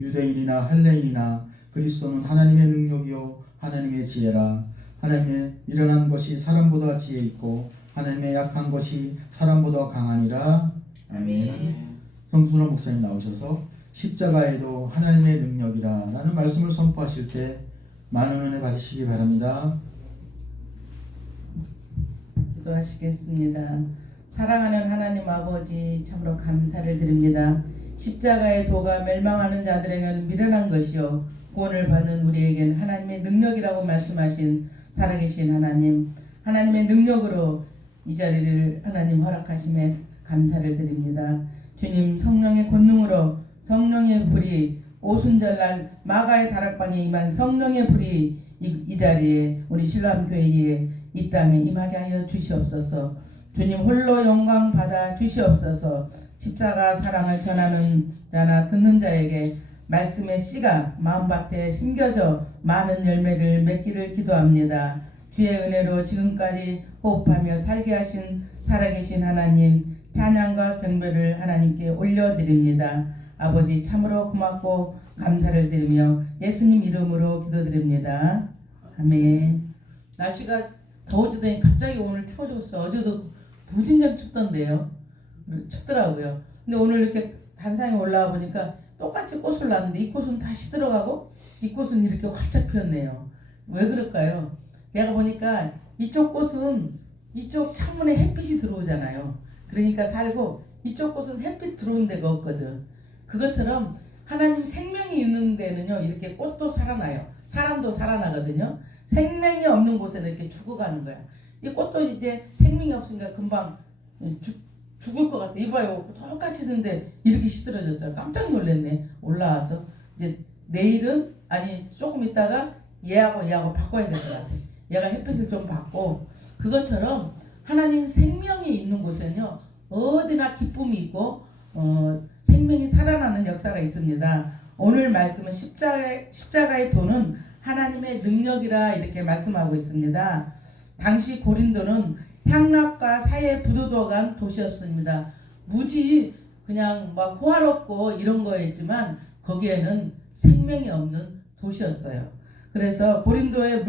유대인이나 헬레인이나 그리스도는 하나님의 능력이요 하나님의 지혜라. 하나님의 일어난 것이 사람보다 지혜 있고 하나님의 약한 것이 사람보다 강하니라. 아멘. 성순호 목사님 나오셔서 십자가에도 하나님의 능력이라 라는 말씀을 선포하실 때 많은 은혜 받으시기 바랍니다. 기도하시겠습니다. 사랑하는 하나님 아버지, 참으로 감사를 드립니다. 십자가의 도가 멸망하는 자들에게는 미련한 것이요 구원을 받는 우리에겐 하나님의 능력이라고 말씀하신 살아계신 하나님, 하나님의 능력으로 이 자리를 하나님 허락하심에 감사를 드립니다. 주님, 성령의 권능으로 성령의 불이 오순절날 마가의 다락방에 임한 성령의 불이 이 자리에 우리 신람교회에 이 땅에 임하게 하여 주시옵소서. 주님 홀로 영광 받아 주시옵소서. 십자가 사랑을 전하는 자나 듣는 자에게 말씀의 씨가 마음밭에 심겨져 많은 열매를 맺기를 기도합니다. 주의 은혜로 지금까지 호흡하며 살게 하신 살아계신 하나님, 찬양과 경배를 하나님께 올려드립니다. 아버지, 참으로 고맙고 감사를 드리며 예수님 이름으로 기도드립니다. 아멘. 날씨가 더워지더니 갑자기 오늘 추워졌어. 어제도 무진장 춥던데요. 춥더라고요. 근데 오늘 이렇게 단상에 올라와 보니까 똑같이 꽃을 놨는데 이 꽃은 다 시들어가고 이 꽃은 이렇게 활짝 피었네요. 왜 그럴까요? 내가 보니까 이쪽 꽃은 이쪽 창문에 햇빛이 들어오잖아요. 그러니까 살고 이쪽 꽃은 햇빛 들어온 데가 없거든. 그것처럼 하나님 생명이 있는 데는요, 이렇게 꽃도 살아나요. 사람도 살아나거든요. 생명이 없는 곳에는 이렇게 죽어가는 거야. 이 꽃도 이제 생명이 없으니까 금방 죽을 것 같아. 이봐요, 똑같이 있는데 이렇게 시들어졌잖아. 깜짝 놀랐네. 올라와서 이제 내일은 아니 조금 있다가 얘하고 바꿔야 될 것 같아. 얘가 햇빛을 좀 받고. 그것처럼 하나님 생명이 있는 곳에는요, 어디나 기쁨이 있고 생명이 살아나는 역사가 있습니다. 오늘 말씀은 십자가의 도는 하나님의 능력이라 이렇게 말씀하고 있습니다. 당시 고린도는 향락과 사해 부도덕한 도시였습니다. 무지 그냥 막 호화롭고 이런 거였지만 거기에는 생명이 없는 도시였어요. 그래서 고린도의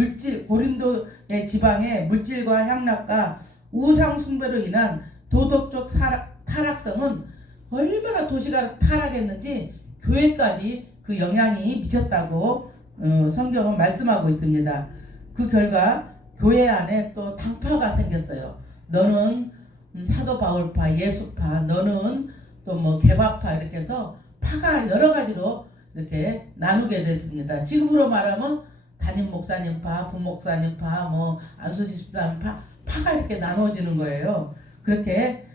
지방의 물질과 향락과 우상 숭배로 인한 도덕적 타락성은 얼마나 도시가 타락했는지 교회까지 그 영향이 미쳤다고 성경은 말씀하고 있습니다. 그 결과 교회 안에 또 당파가 생겼어요. 너는 사도 바울파, 예수파, 너는 또 뭐 개바파, 이렇게 해서 파가 여러 가지로 이렇게 나누게 됐습니다. 지금으로 말하면 담임 목사님파, 부목사님파, 뭐 안수지 집사님파, 파가 이렇게 나눠지는 거예요. 그렇게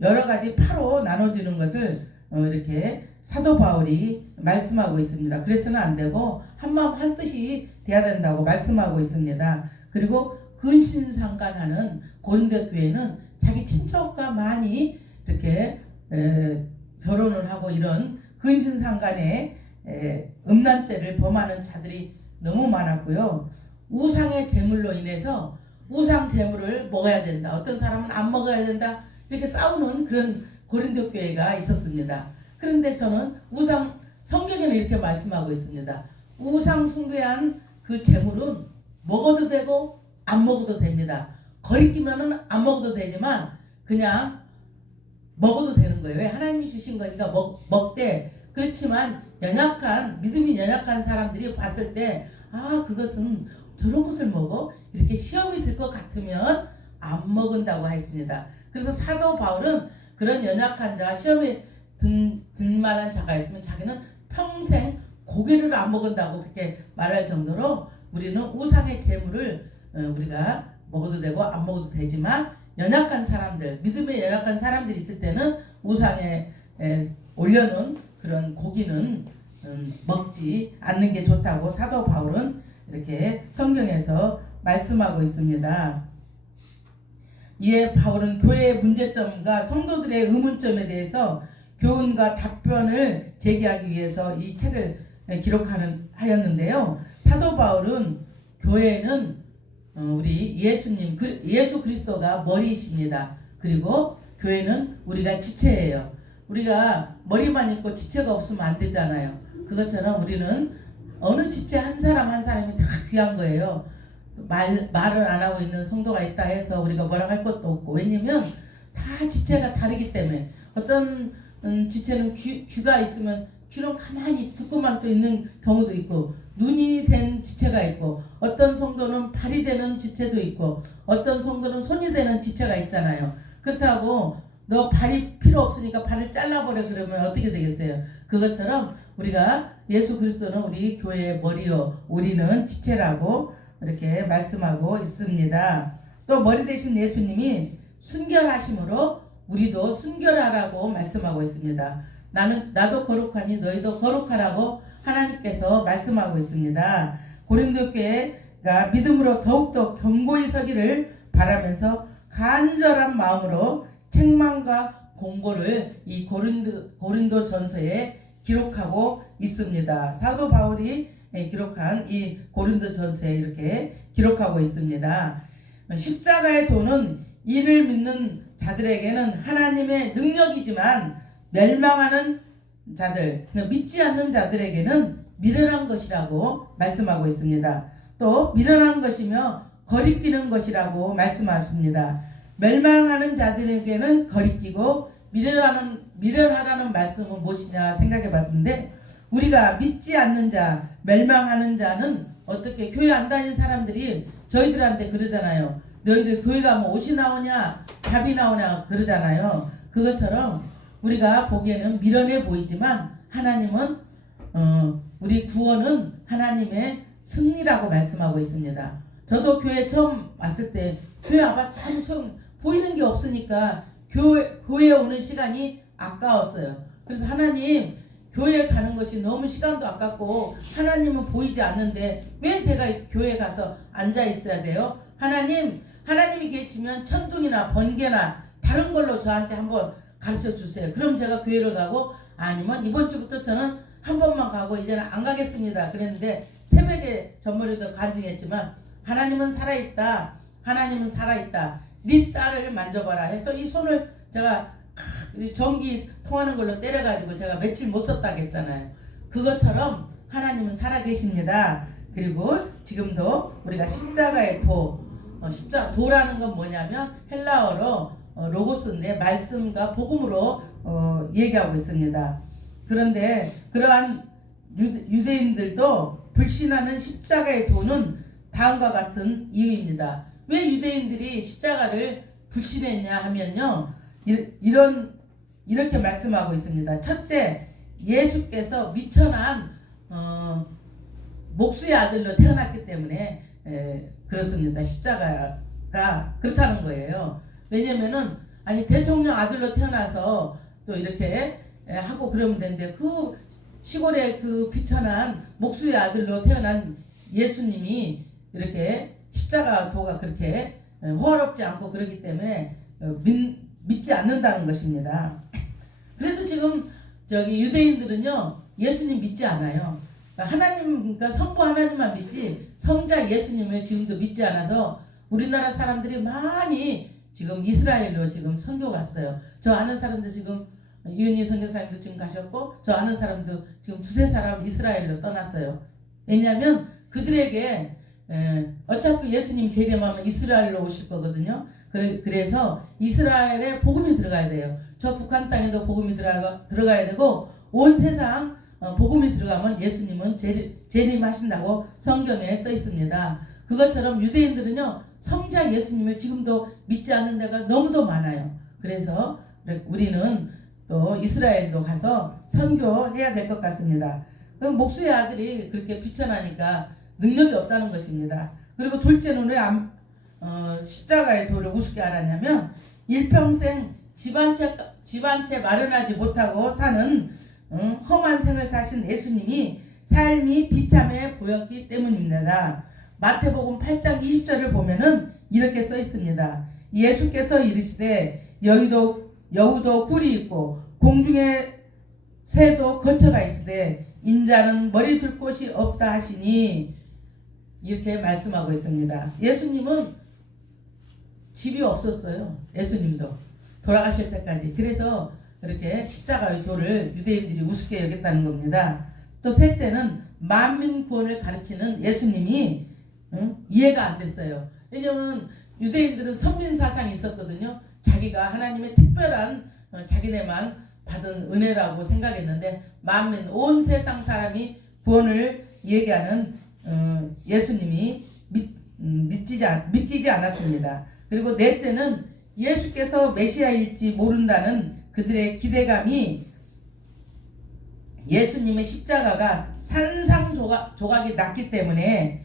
여러 가지 파로 나눠지는 것을 이렇게 사도 바울이 말씀하고 있습니다. 그래서는 안 되고 한마음 한뜻이 돼야 된다고 말씀하고 있습니다. 그리고 근신상간하는 고린도 교회는 자기 친척과 많이 이렇게 결혼을 하고 이런 근신상간의 음란죄를 범하는 자들이 너무 많았고요. 우상의 제물로 인해서 우상 제물을 먹어야 된다, 어떤 사람은 안 먹어야 된다, 이렇게 싸우는 그런 고린도 교회가 있었습니다. 그런데 저는 성경에는 이렇게 말씀하고 있습니다. 우상 숭배한 그 제물은 먹어도 되고 안 먹어도 됩니다. 거리끼면은 안 먹어도 되지만 그냥 먹어도 되는 거예요. 왜? 하나님이 주신 거니까 먹되. 그렇지만 믿음이 연약한 사람들이 봤을 때, 그것은 저런 것을 먹어? 이렇게 시험이 들 것 같으면 안 먹은다고 했습니다. 그래서 사도 바울은 그런 연약한 자, 시험에 들 만한 자가 있으면 자기는 평생 고기를 안 먹은다고 그렇게 말할 정도로 우리는 우상의 제물을 우리가 먹어도 되고 안 먹어도 되지만 연약한 사람들, 믿음에 연약한 사람들이 있을 때는 우상에 올려놓은 그런 고기는 먹지 않는 게 좋다고 사도 바울은 이렇게 성경에서 말씀하고 있습니다. 이에 바울은 교회의 문제점과 성도들의 의문점에 대해서 교훈과 답변을 제기하기 위해서 이 책을 기록하였는데요. 사도 바울은 교회는 우리 예수 그리스도가 머리이십니다. 그리고 교회는 우리가 지체예요. 우리가 머리만 있고 지체가 없으면 안 되잖아요. 그것처럼 우리는 어느 지체 한 사람 한 사람이 다 귀한 거예요. 말을 안 하고 있는 성도가 있다 해서 우리가 뭐라고 할 것도 없고, 왜냐면 다 지체가 다르기 때문에. 어떤 지체는 귀가 있으면 귀는 가만히 듣고만 또 있는 경우도 있고, 눈이 된 지체가 있고, 어떤 성도는 발이 되는 지체도 있고, 어떤 성도는 손이 되는 지체가 있잖아요. 그렇다고 너 발이 필요 없으니까 발을 잘라버려 그러면 어떻게 되겠어요? 그것처럼 우리가 예수 그리스도는 우리 교회의 머리요, 우리는 지체라고 이렇게 말씀하고 있습니다. 또 머리 되신 예수님이 순결하심으로 우리도 순결하라고 말씀하고 있습니다. 나도 거룩하니 너희도 거룩하라고 하나님께서 말씀하고 있습니다. 고린도 교회가 믿음으로 더욱더 견고히 서기를 바라면서 간절한 마음으로 책망과 공고를 이 고린도 전서에 기록하고 있습니다. 사도 바울이 기록한 이 고린도 전서에 이렇게 기록하고 있습니다. 십자가의 도는 이를 믿는 자들에게는 하나님의 능력이지만 멸망하는 자들, 믿지 않는 자들에게는 미련한 것이라고 말씀하고 있습니다. 또 미련한 것이며 거리끼는 것이라고 말씀하십니다. 멸망하는 자들에게는 거리끼고 미련하다는 말씀은 무엇이냐 생각해 봤는데, 우리가 믿지 않는 자, 멸망하는 자는 어떻게 교회 안 다니는 사람들이 저희들한테 그러잖아요. 너희들 교회 가면 옷이 나오냐 밥이 나오냐 그러잖아요. 그것처럼 우리가 보기에는 미련해 보이지만 하나님은 우리 구원은 하나님의 승리라고 말씀하고 있습니다. 저도 교회 처음 왔을 때 교회 와봐 참 보이는 게 없으니까 교회에 오는 시간이 아까웠어요. 그래서 하나님, 교회에 가는 것이 너무 시간도 아깝고 하나님은 보이지 않는데 왜 제가 교회에 가서 앉아 있어야 돼요? 하나님이 계시면 천둥이나 번개나 다른 걸로 저한테 한번 가르쳐 주세요. 그럼 제가 교회를 가고, 아니면 이번 주부터 저는 한 번만 가고 이제는 안 가겠습니다. 그랬는데 새벽에 전머리도 간증했지만 하나님은 살아있다. 하나님은 살아있다. 네 딸을 만져봐라 해서 이 손을 제가 전기 통하는 걸로 때려가지고 제가 며칠 못 썼다고 했잖아요. 그것처럼 하나님은 살아계십니다. 그리고 지금도 우리가 십자가의 도라는 건 뭐냐면 헬라어로 로고스인데 말씀과 복음으로 얘기하고 있습니다. 그런데 그러한 유대인들도 불신하는 십자가의 도는 다음과 같은 이유입니다. 왜 유대인들이 십자가를 불신했냐 하면요, 이렇게 말씀하고 있습니다. 첫째, 예수께서 미천한 목수의 아들로 태어났기 때문에 그렇습니다. 십자가가 그렇다는 거예요. 왜냐면은 대통령 아들로 태어나서 또 이렇게 하고 그러면 되는데, 그 시골의 그 비천한 목수의 아들로 태어난 예수님이 이렇게 십자가 도가 그렇게 호화롭지 않고 그러기 때문에 믿지 않는다는 것입니다. 그래서 지금 유대인들은요, 예수님 믿지 않아요. 그러니까 성부 하나님만 믿지 성자 예수님을 지금도 믿지 않아서 우리나라 사람들이 많이 지금 이스라엘로 지금 선교 갔어요. 저 아는 사람도 지금 유은희 선교사님도 지금 가셨고, 저 아는 사람도 지금 두세 사람 이스라엘로 떠났어요. 왜냐하면 그들에게 어차피 예수님 재림하면 이스라엘로 오실 거거든요. 그래서 이스라엘에 복음이 들어가야 돼요. 저 북한 땅에도 복음이 들어가야 되고, 온 세상 복음이 들어가면 예수님은 재림하신다고 성경에 써 있습니다. 그것처럼 유대인들은요, 성자 예수님을 지금도 믿지 않는 데가 너무도 많아요. 그래서 우리는 또 이스라엘도 가서 선교해야 될 것 같습니다. 그럼 목수의 아들이 그렇게 비천하니까 능력이 없다는 것입니다. 그리고 둘째는 왜 십자가의 도를 우습게 알았냐면, 일평생 집안채 마련하지 못하고 사는 험한 생을 사신 예수님이 삶이 비참해 보였기 때문입니다. 마태복음 8장 20절을 보면은 이렇게 써 있습니다. 예수께서 이르시되 여우도 꿀이 있고 공중에 새도 거처가 있으되 인자는 머리 둘 곳이 없다 하시니, 이렇게 말씀하고 있습니다. 예수님은 집이 없었어요. 예수님도 돌아가실 때까지. 그래서 이렇게 십자가의 도를 유대인들이 우습게 여겼다는 겁니다. 또 셋째는 만민 구원을 가르치는 예수님이 이해가 안 됐어요. 왜냐면 유대인들은 선민 사상이 있었거든요. 자기가 하나님의 특별한 자기네만 받은 은혜라고 생각했는데 만민 온 세상 사람이 구원을 얘기하는 예수님이 믿기지 않았습니다. 그리고 넷째는 예수께서 메시아일지 모른다는 그들의 기대감이 예수님의 십자가가 산상조각이 났기 때문에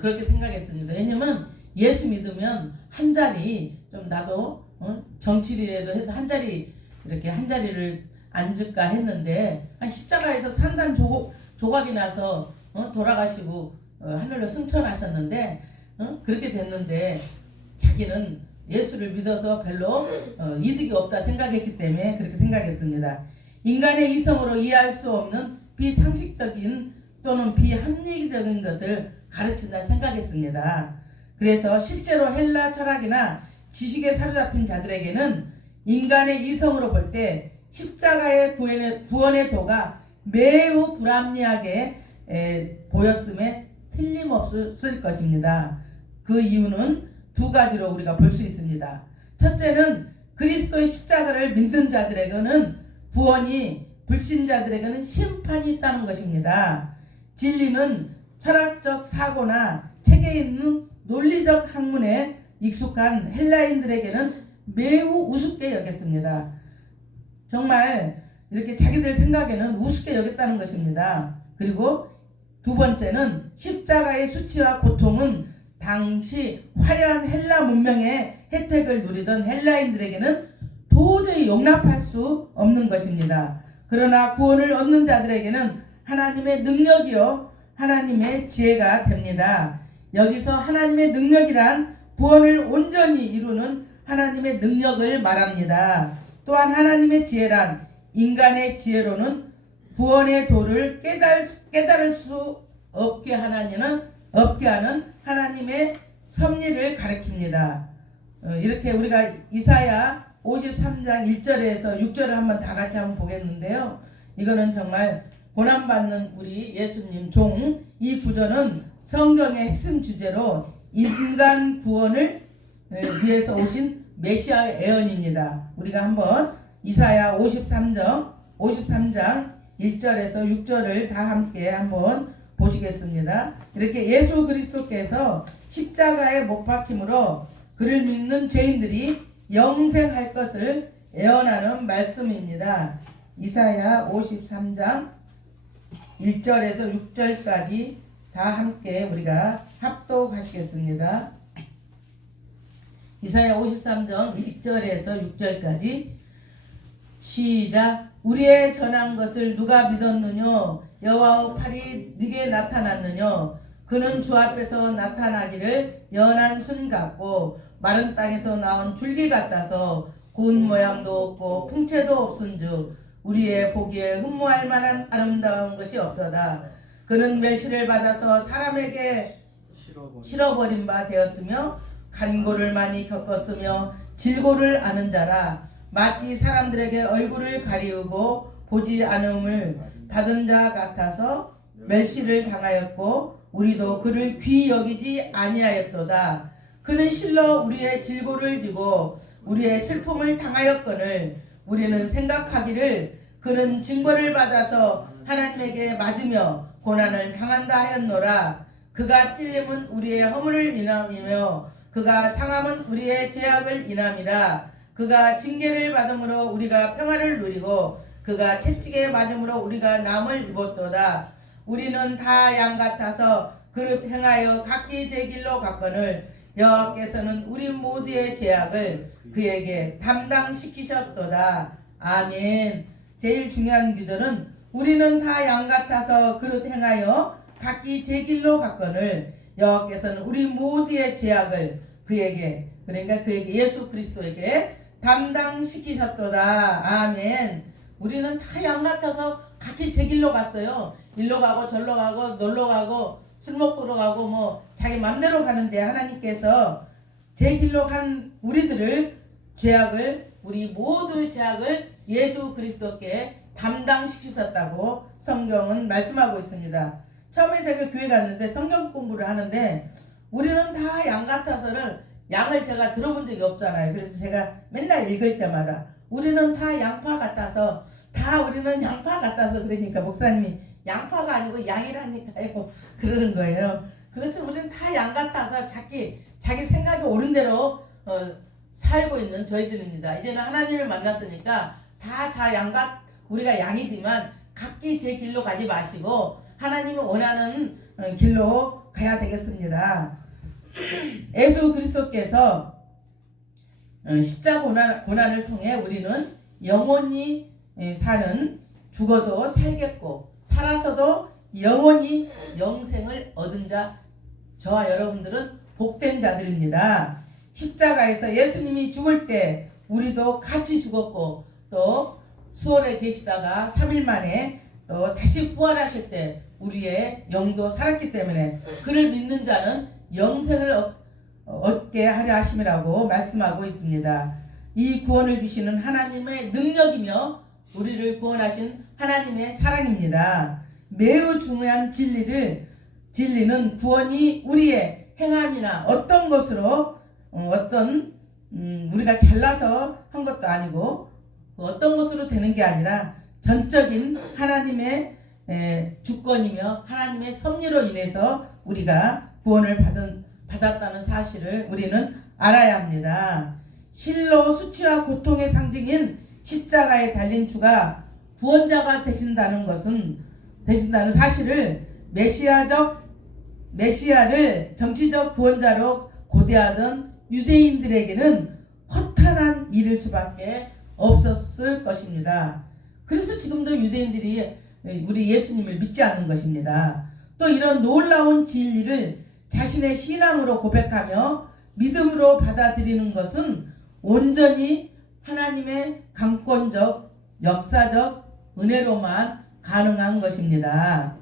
그렇게 생각했습니다. 왜냐면 예수 믿으면 한 자리 좀 나도 정치리라도 해서 한 자리 이렇게 한 자리를 앉을까 했는데 한 십자가에서 산산조각이 나서 돌아가시고 하늘로 승천하셨는데 그렇게 됐는데 자기는 예수를 믿어서 별로 이득이 없다 생각했기 때문에 그렇게 생각했습니다. 인간의 이성으로 이해할 수 없는 비상식적인 또는 비합리적인 것을 가르친다 생각했습니다. 그래서 실제로 헬라 철학이나 지식에 사로잡힌 자들에게는 인간의 이성으로 볼 때 십자가의 구원의 도가 매우 불합리하게 보였음에 틀림없을 것입니다. 그 이유는 두 가지로 우리가 볼 수 있습니다. 첫째는 그리스도의 십자가를 믿는 자들에게는 구원이, 불신자들에게는 심판이 있다는 것입니다. 진리는 철학적 사고나 책에 있는 논리적 학문에 익숙한 헬라인들에게는 매우 우습게 여겼습니다. 정말 이렇게 자기들 생각에는 우습게 여겼다는 것입니다. 그리고 두 번째는 십자가의 수치와 고통은 당시 화려한 헬라 문명의 혜택을 누리던 헬라인들에게는 도저히 용납할 수 없는 것입니다. 그러나 구원을 얻는 자들에게는 하나님의 능력이요 하나님의 지혜가 됩니다. 여기서 하나님의 능력이란 구원을 온전히 이루는 하나님의 능력을 말합니다. 또한 하나님의 지혜란 인간의 지혜로는 구원의 도를 깨달을 수 없게 하는 하나님의 섭리를 가리킵니다. 이렇게 우리가 이사야 53장 1절에서 6절을 한번 다 같이 한번 보겠는데요. 이거는 정말 고난받는 우리 예수님 종, 이 구절은 성경의 핵심 주제로 인간 구원을 위해서 오신 메시아의 예언입니다. 우리가 한번 이사야 53장 1절에서 6절을 다 함께 한번 보시겠습니다. 이렇게 예수 그리스도께서 십자가에 못 박힘으로 그를 믿는 죄인들이 영생할 것을 예언하는 말씀입니다. 이사야 53장 1절에서 6절까지 다 함께 우리가 합독하시겠습니다. 이사야 53장 1절에서 6절까지 시작. 우리의 전한 것을 누가 믿었느뇨? 여호와의 팔이 네게 나타났느뇨? 그는 주 앞에서 나타나기를 연한 순 같고 마른 땅에서 나온 줄기 같아서 고운 모양도 없고 풍채도 없은즉 우리의 보기에 흠모할 만한 아름다운 것이 없도다. 그는 멸시를 받아서 사람에게 실어버린 바 되었으며 간고를 많이 겪었으며 질고를 아는 자라. 마치 사람들에게 얼굴을 가리우고 보지 않음을 받은 자 같아서 멸시를 당하였고 우리도 그를 귀히 여기지 아니하였도다. 그는 실로 우리의 질고를 지고 우리의 슬픔을 당하였거늘 우리는 생각하기를 그는 징벌을 받아서 하나님에게 맞으며 고난을 당한다 하였노라. 그가 찔림은 우리의 허물을 인함이며 그가 상함은 우리의 죄악을 인함이라. 그가 징계를 받음으로 우리가 평화를 누리고 그가 채찍에 맞음으로 우리가 남을 입었도다. 우리는 다 양 같아서 그릇 행하여 각기 제 길로 갔거늘 여호와께서는 우리 모두의 죄악을 그에게 담당시키셨도다. 아멘. 제일 중요한 구절은 우리는 다 양 같아서 그릇 행하여 각기 제 길로 갔거늘 여호와께서는 우리 모두의 죄악을 그에게, 그러니까 그에게 예수 그리스도에게 담당시키셨도다. 아멘. 우리는 다 양 같아서 각기 제 길로 갔어요. 일로 가고 절로 가고 놀러 가고 술 먹으러 가고 뭐 자기 맘대로 가는데 하나님께서 제 길로 간 우리들을 죄악을 우리 모두의 죄악을 예수 그리스도께 담당시키셨다고 성경은 말씀하고 있습니다. 처음에 제가 교회 갔는데 성경 공부를 하는데 우리는 다 양 같아서를 양을 제가 들어본 적이 없잖아요. 그래서 제가 맨날 읽을 때마다 우리는 다 양파 같아서 우리는 양파 같아서 그러니까 목사님이 양파가 아니고 양이라니까요. 그러는 거예요. 그것처럼 우리는 다 양 같아서 자기 생각이 옳은 대로 살고 있는 저희들입니다. 이제는 하나님을 만났으니까 우리가 양이지만 각기 제 길로 가지 마시고 하나님이 원하는 길로 가야 되겠습니다. 예수 그리스도께서 십자가 고난을 통해 우리는 영원히 사는, 죽어도 살겠고 살아서도 영원히 영생을 얻은 자, 저와 여러분들은 복된 자들입니다. 십자가에서 예수님이 죽을 때 우리도 같이 죽었고 또 수월에 계시다가 3일 만에 또 다시 부활하실 때 우리의 영도 살았기 때문에 그를 믿는 자는 영생을 얻게 하려 하심이라고 말씀하고 있습니다. 이 구원을 주시는 하나님의 능력이며 우리를 구원하신 하나님의 사랑입니다. 매우 중요한 진리는 구원이 우리의 행함이나 어떤 것으로 우리가 잘나서 한 것도 아니고 어떤 것으로 되는 게 아니라 전적인 하나님의 주권이며 하나님의 섭리로 인해서 우리가 구원을 받았다는 사실을 우리는 알아야 합니다. 실로 수치와 고통의 상징인 십자가에 달린 주가 구원자가 되신다는 사실을 메시아를 정치적 구원자로 고대하던 유대인들에게는 허탄한 일일 수밖에 없었을 것입니다. 그래서 지금도 유대인들이 우리 예수님을 믿지 않는 것입니다. 또 이런 놀라운 진리를 자신의 신앙으로 고백하며 믿음으로 받아들이는 것은 온전히 하나님의 강권적, 역사적 은혜로만 가능한 것입니다.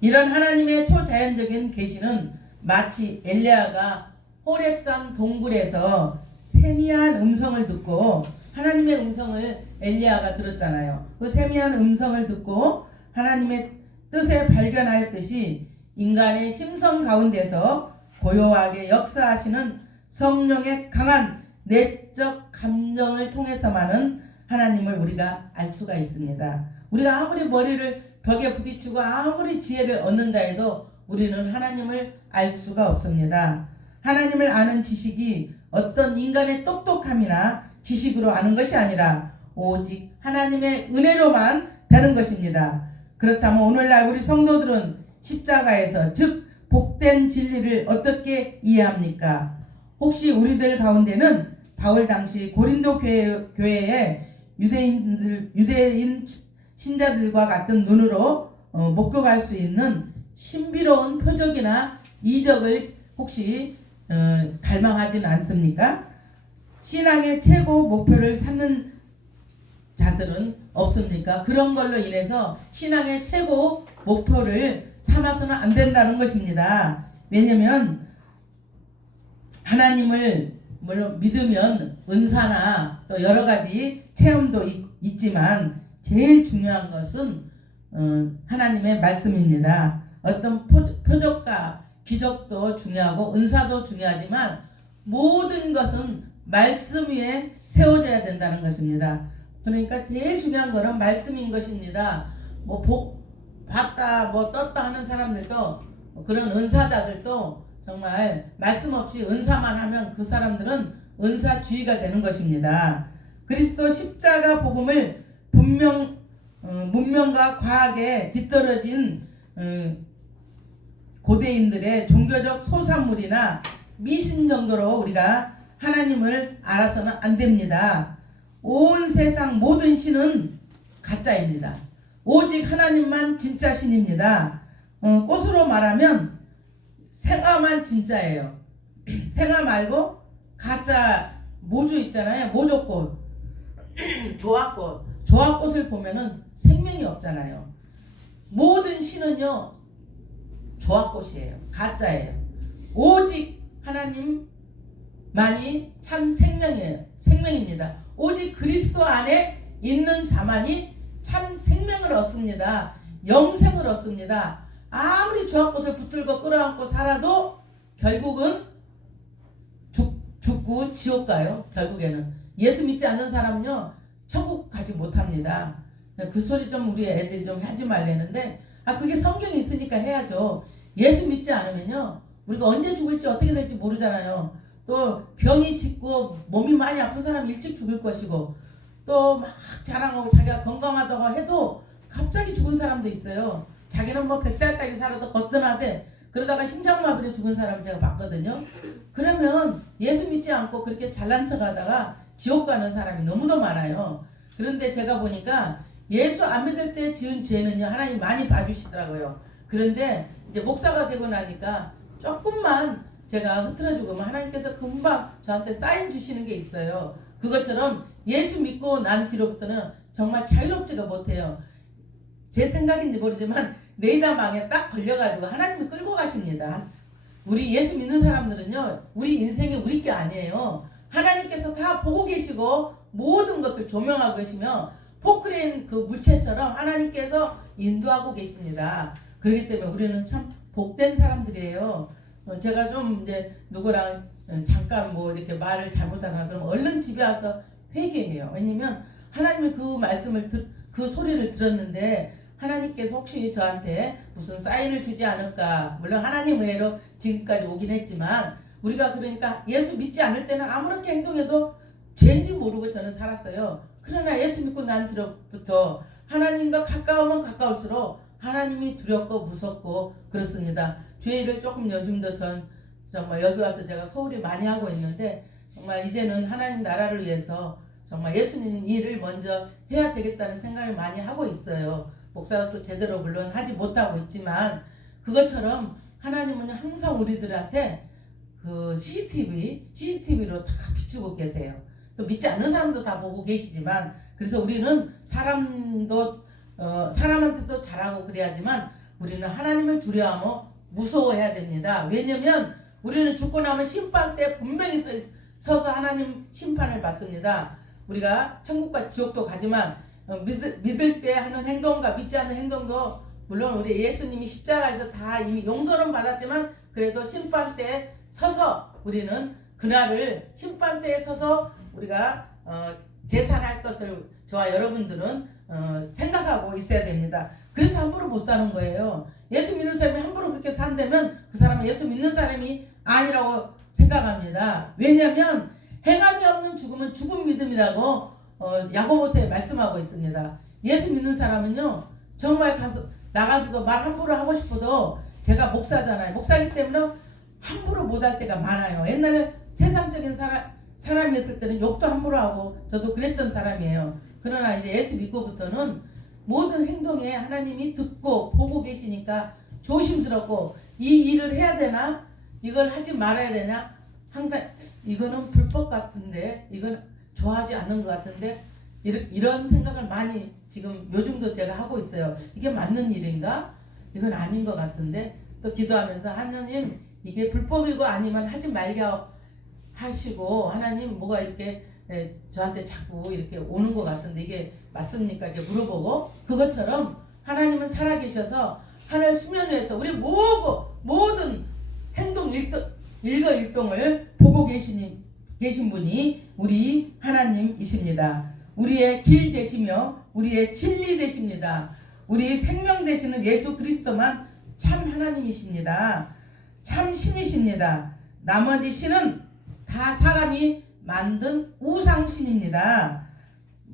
이런 하나님의 초자연적인 계시는 마치 엘리야가 호렙산 동굴에서 세미한 음성을 듣고 하나님의 음성을 엘리야가 들었잖아요. 그 세미한 음성을 듣고 하나님의 뜻에 발견하였듯이 인간의 심성 가운데서 고요하게 역사하시는 성령의 강한 내적 감정을 통해서만은 하나님을 우리가 알 수가 있습니다. 우리가 아무리 머리를 벽에 부딪히고 아무리 지혜를 얻는다 해도 우리는 하나님을 알 수가 없습니다. 하나님을 아는 지식이 어떤 인간의 똑똑함이나 지식으로 아는 것이 아니라 오직 하나님의 은혜로만 되는 것입니다. 그렇다면 오늘날 우리 성도들은 십자가에서 즉 복된 진리를 어떻게 이해합니까? 혹시 우리들 가운데는 바울 당시 고린도 교회의 유대인 신자들과 같은 눈으로 목격할 수 있는 신비로운 표적이나 이적을 혹시 갈망하지는 않습니까? 신앙의 최고 목표를 삼는 자들은 없습니까? 그런 걸로 인해서 신앙의 최고 목표를 삼아서는 안 된다는 것입니다. 왜냐면 하나님을 물론 믿으면 은사나 또 여러 가지 체험도 있지만 제일 중요한 것은 하나님의 말씀입니다. 어떤 표적과 기적도 중요하고 은사도 중요하지만 모든 것은 말씀 위에 세워져야 된다는 것입니다. 그러니까 제일 중요한 것은 말씀인 것입니다. 뭐 봤다 떴다 하는 사람들도 그런 은사자들도 정말 말씀 없이 은사만 하면 그 사람들은 은사주의가 되는 것입니다. 그리스도 십자가 복음을 문명과 과학에 뒤떨어진 고대인들의 종교적 소산물이나 미신 정도로 우리가 하나님을 알아서는 안 됩니다. 온 세상 모든 신은 가짜입니다. 오직 하나님만 진짜 신입니다. 꽃으로 말하면 생화만 진짜예요. 생화 말고 가짜 모주 있잖아요. 모조꽃, 조화꽃을 보면은 생명이 없잖아요. 모든 신은요 조화꽃이에요. 가짜예요. 오직 하나님 참 생명이에요. 생명입니다. 오직 그리스도 안에 있는 자만이 참 생명을 얻습니다. 영생을 얻습니다. 아무리 조합꽃을 붙들고 끌어안고 살아도 결국은 죽고 지옥 가요. 결국에는 예수 믿지 않는 사람은요 천국 가지 못합니다. 그 소리 좀 우리 애들이 좀 하지 말라는데 그게 성경에 있으니까 해야죠. 예수 믿지 않으면요 우리가 언제 죽을지 어떻게 될지 모르잖아요. 또 병이 짙고 몸이 많이 아픈 사람 일찍 죽을 것이고 또 막 자랑하고 자기가 건강하다고 해도 갑자기 죽은 사람도 있어요. 자기는 뭐 100살까지 살아도 거뜬하대 그러다가 심장마비로 죽은 사람 제가 봤거든요. 그러면 예수 믿지 않고 그렇게 잘난 척하다가 지옥 가는 사람이 너무도 많아요. 그런데 제가 보니까 예수 안 믿을 때 지은 죄는요 하나님 많이 봐주시더라고요. 그런데 이제 목사가 되고 나니까 조금만 제가 흐트러지고 하나님께서 금방 저한테 사인 주시는 게 있어요. 그것처럼 예수 믿고 난 뒤로부터는 정말 자유롭지가 못해요. 제 생각인지 모르지만 네이다망에 딱 걸려가지고 하나님이 끌고 가십니다. 우리 예수 믿는 사람들은요 우리 인생이 우리 게 아니에요. 하나님께서 다 보고 계시고 모든 것을 조명하고 계시며 포크레인 그 물체처럼 하나님께서 인도하고 계십니다. 그렇기 때문에 우리는 참 복된 사람들이에요. 제가 좀 이제 누구랑 잠깐 뭐 이렇게 말을 잘못하거나 그러면 얼른 집에 와서 회개해요. 왜냐면 하나님이 그 말씀을 그 소리를 들었는데 하나님께서 혹시 저한테 무슨 사인을 주지 않을까. 물론 하나님 은혜로 지금까지 오긴 했지만 우리가 그러니까 예수 믿지 않을 때는 아무렇게 행동해도 죄인지 모르고 저는 살았어요. 그러나 예수 믿고 난 뒤로부터 하나님과 가까우면 가까울수록 하나님이 두렵고 무섭고 그렇습니다. 죄를 조금 요즘도 정말 여기 와서 제가 소홀히 많이 하고 있는데 정말 이제는 하나님 나라를 위해서 정말 예수님 일을 먼저 해야 되겠다는 생각을 많이 하고 있어요. 목사로서 제대로 물론 하지 못하고 있지만 그것처럼 하나님은 항상 우리들한테 그 CCTV로 다 비추고 계세요. 또 믿지 않는 사람도 다 보고 계시지만 그래서 우리는 사람한테도 잘하고 그래야지만 우리는 하나님을 두려워하며 무서워해야 됩니다. 왜냐면 우리는 죽고 나면 심판대 분명히 서서 하나님 심판을 받습니다. 우리가 천국과 지옥도 가지만 믿을 때 하는 행동과 믿지 않는 행동도 물론 우리 예수님이 십자가에서 다 이미 용서는 받았지만 그래도 심판대에 서서 우리는 그날을 심판대에 서서 우리가 계산할 것을 저와 여러분들은 생각하고 있어야 됩니다. 그래서 함부로 못 사는 거예요. 예수 믿는 사람이 함부로 그렇게 산다면 그 사람은 예수 믿는 사람이 아니라고 생각합니다. 왜냐하면 행함이 없는 죽음은 죽은 믿음이라고 야고보서에 말씀하고 있습니다. 예수 믿는 사람은요 정말 나가서도 말 함부로 하고 싶어도 제가 목사잖아요. 목사이기 때문에 함부로 못할 때가 많아요. 옛날에 세상적인 사람이었을 때는 욕도 함부로 하고 저도 그랬던 사람이에요. 그러나 이제 예수 믿고부터는 모든 행동에 하나님이 듣고 보고 계시니까 조심스럽고 이 일을 해야 되나 이걸 하지 말아야 되나 항상 이거는 불법 같은데 이건 좋아하지 않는 것 같은데 이런 생각을 많이 지금 요즘도 제가 하고 있어요. 이게 맞는 일인가? 이건 아닌 것 같은데 또 기도하면서 하나님 이게 불법이고 아니면 하지 말게 하시고 하나님 뭐가 이렇게 저한테 자꾸 이렇게 오는 것 같은데 이게 맞습니까? 이렇게 물어보고 그것처럼 하나님은 살아계셔서 하늘 수면 위에서 우리 모든 행동 일거일동을 보고 계신 분이 우리 하나님이십니다. 우리의 길 되시며 우리의 진리 되십니다. 우리 생명 되시는 예수 그리스도만 참 하나님이십니다. 참 신이십니다. 나머지 신은 다 사람이 만든 우상신입니다.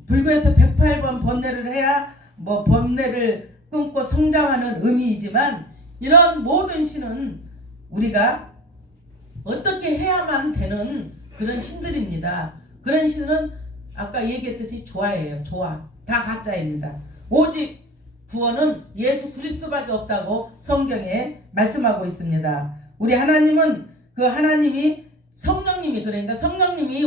불교에서 108번 번뇌를 해야 번뇌를 끊고 성장하는 의미이지만 이런 모든 신은 우리가 어떻게 해야만 되는 그런 신들입니다. 그런 신은 아까 얘기했듯이 조화예요. 조화. 다 가짜입니다. 오직 구원은 예수 그리스도밖에 없다고 성경에 말씀하고 있습니다. 우리 하나님은 그 하나님이 성령님이 그러니까 성령님이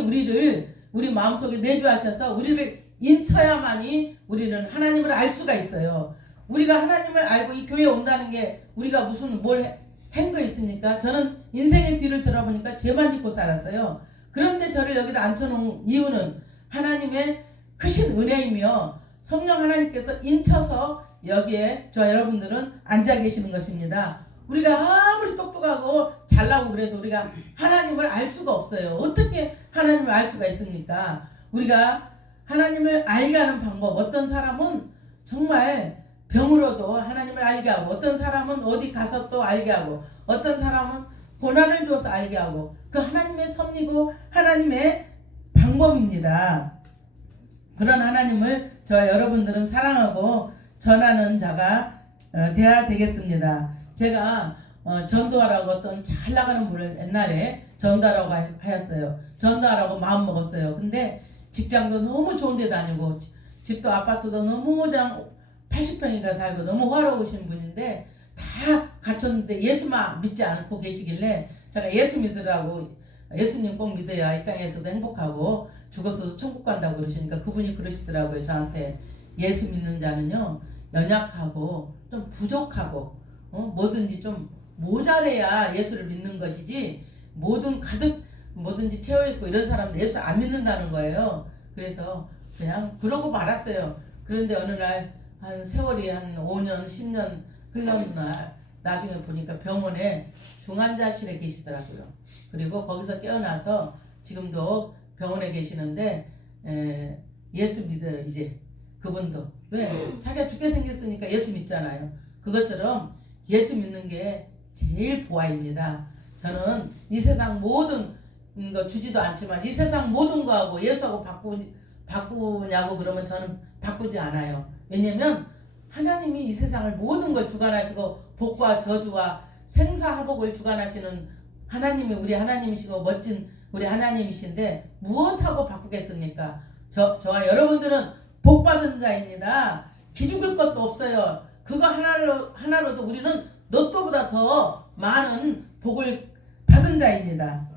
우리 마음속에 내주하셔서 우리를 인쳐야만이 우리는 하나님을 알 수가 있어요. 우리가 하나님을 알고 이 교회에 온다는 게 우리가 무슨 뭘 한 거 있습니까? 저는 인생의 뒤를 돌아보니까 죄만 짓고 살았어요. 그런데 저를 여기다 앉혀놓은 이유는 하나님의 크신 은혜이며 성령 하나님께서 인쳐서 여기에 저와 여러분들은 앉아 계시는 것입니다. 우리가 아무리 똑똑하고 잘나고 그래도 우리가 하나님을 알 수가 없어요. 어떻게 하나님을 알 수가 있습니까? 우리가 하나님을 알게 하는 방법, 어떤 사람은 정말 병으로도 하나님을 알게 하고, 어떤 사람은 어디 가서 또 알게 하고, 어떤 사람은 고난을 줘서 알게 하고, 그 하나님의 섭리고 하나님의 방법입니다. 그런 하나님을 저와 여러분들은 사랑하고 전하는 자가 되어야 되겠습니다. 제가 전도하라고 어떤 잘 나가는 분을 옛날에 전도하라고 하였어요. 전도하라고 마음 먹었어요. 근데 직장도 너무 좋은 데 다니고 집도 아파트도 너무 그냥 80평인가 살고 너무 화려하신 분인데 다 갖췄는데 예수만 믿지 않고 계시길래 제가 예수 믿으라고, 예수님 꼭 믿어야 이 땅에서도 행복하고 죽어서도 천국 간다고 그러시니까 그분이 그러시더라고요. 저한테 예수 믿는 자는요 연약하고 좀 부족하고 뭐든지 좀 모자래야 예수를 믿는 것이지 뭐든지 채워있고 이런 사람들 예수 안 믿는다는 거예요. 그래서 그냥 그러고 말았어요. 그런데 어느 날 한 세월이 한 5년 10년 흘렀는 날 나중에 보니까 병원에 중환자실에 계시더라고요. 그리고 거기서 깨어나서 지금도 병원에 계시는데 예수 믿어요. 이제 그분도 왜? 자기가 죽게 생겼으니까 예수 믿잖아요. 그것처럼 예수 믿는 게 제일 보아입니다. 저는 이 세상 모든 거 주지도 않지만 이 세상 모든 거하고 예수하고 바꾸냐고 그러면 저는 바꾸지 않아요. 왜냐면 하나님이 이 세상을 모든 걸 주관하시고 복과 저주와 생사화복을 주관하시는 하나님이 우리 하나님이시고 멋진 우리 하나님이신데 무엇하고 바꾸겠습니까? 저와 여러분들은 복받은 자입니다. 기죽을 것도 없어요. 그거 하나로도 우리는 로또보다 더 많은 복을 받은 자입니다.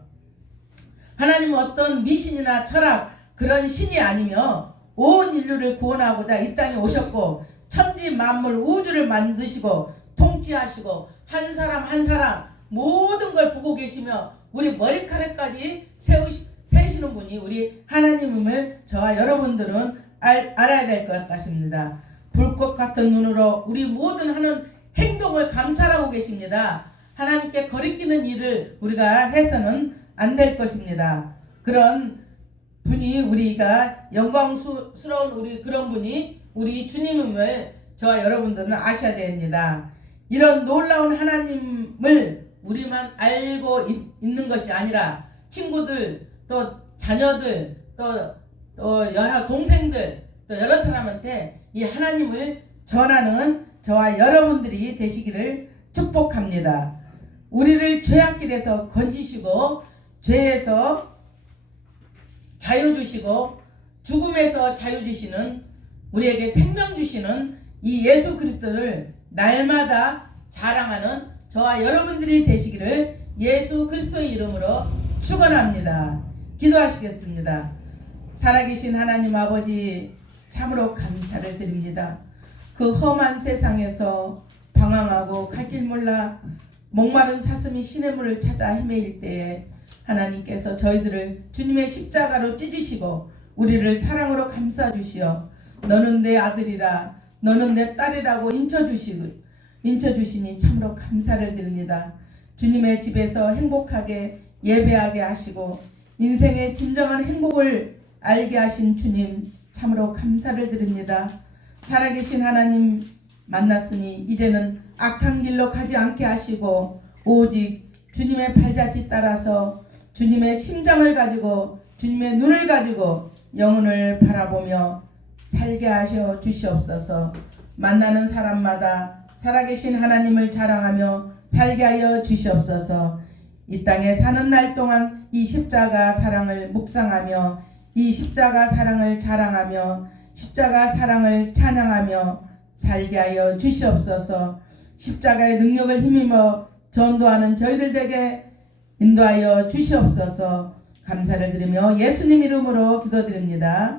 하나님은 어떤 미신이나 철학 그런 신이 아니며 온 인류를 구원하고자 이 땅에 오셨고 천지 만물 우주를 만드시고 통치하시고 한 사람 한 사람 모든 걸 보고 계시며 우리 머리카락까지 세시는 분이 우리 하나님임을 저와 여러분들은 알아야 될 것 같습니다. 불꽃 같은 눈으로 우리 모든 하는 행동을 감찰하고 계십니다. 하나님께 거리끼는 일을 우리가 해서는 안 될 것입니다. 그런 분이 우리가 영광스러운 우리 그런 분이 우리 주님임을 저와 여러분들은 아셔야 됩니다. 이런 놀라운 하나님을 우리만 알고 있는 것이 아니라 친구들 또 자녀들 또 여러 동생들 또 여러 사람한테 이 하나님을 전하는 저와 여러분들이 되시기를 축복합니다. 우리를 죄악길에서 건지시고 죄에서 자유 주시고 죽음에서 자유 주시는 우리에게 생명 주시는 이 예수 그리스도를 날마다 자랑하는 저와 여러분들이 되시기를 예수 그리스도의 이름으로 축원합니다. 기도하시겠습니다. 살아계신 하나님 아버지 참으로 감사를 드립니다. 그 험한 세상에서 방황하고 갈 길 몰라 목마른 사슴이 시냇물을 찾아 헤매일 때에 하나님께서 저희들을 주님의 십자가로 찢으시고 우리를 사랑으로 감싸주시어 너는 내 아들이라 너는 내 딸이라고 인쳐주시니 참으로 감사를 드립니다. 주님의 집에서 행복하게 예배하게 하시고 인생의 진정한 행복을 알게 하신 주님 참으로 감사를 드립니다. 살아계신 하나님 만났으니 이제는 악한 길로 가지 않게 하시고 오직 주님의 발자취 따라서 주님의 심장을 가지고 주님의 눈을 가지고 영혼을 바라보며 살게 하셔 주시옵소서. 만나는 사람마다 살아계신 하나님을 자랑하며 살게 하여 주시옵소서. 이 땅에 사는 날 동안 이 십자가 사랑을 묵상하며 이 십자가 사랑을 자랑하며 십자가 사랑을 찬양하며 살게 하여 주시옵소서. 십자가의 능력을 힘입어 전도하는 저희들에게 인도하여 주시옵소서. 감사를 드리며 예수님 이름으로 기도드립니다.